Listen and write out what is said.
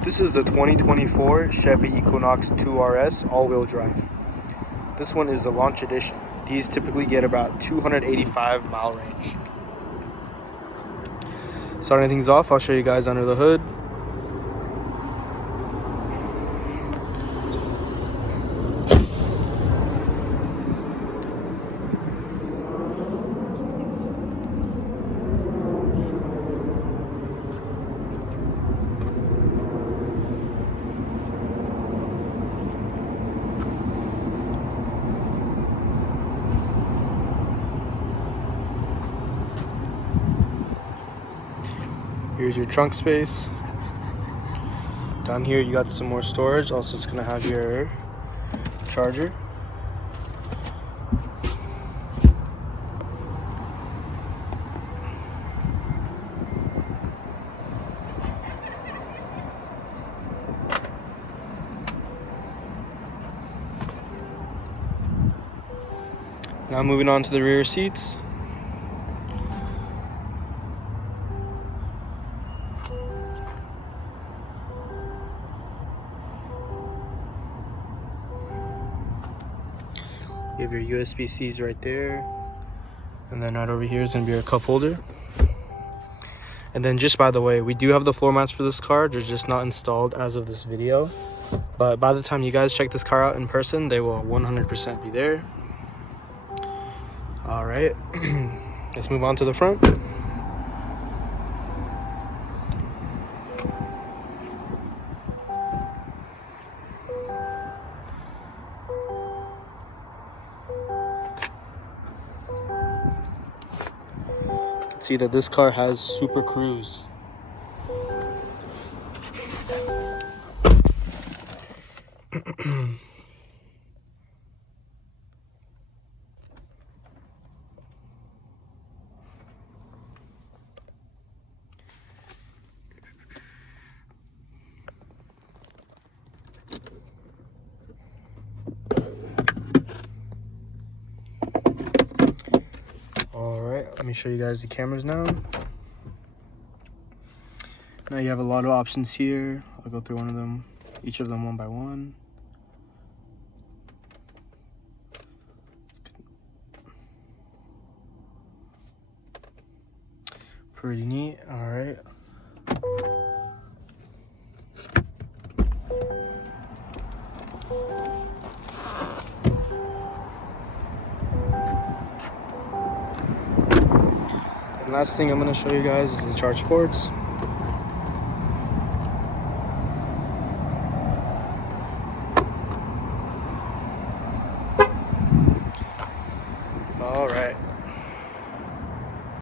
This is the 2024 Chevy Equinox 2RS all-wheel drive. This one is the launch edition. These typically get about 285 mile range. Starting things off, I'll show you guys under the hood. Here's your trunk space. Down here you got some more storage. Also, it's gonna have your charger. Now moving on to the rear seats. You have your USB-Cs right there. And then right over here is gonna be your cup holder. And then just by the way, we do have the floor mats for this car. They're just not installed as of this video. But by the time you guys check this car out in person, they will 100% be there. All right, let's move on to the front. See that this car has Super Cruise. Let me show you guys the cameras now. Now you have a lot of options here. I'll go through one of them, each of them one by one. Pretty neat. All right. Last thing I'm going to show you guys is the charge ports.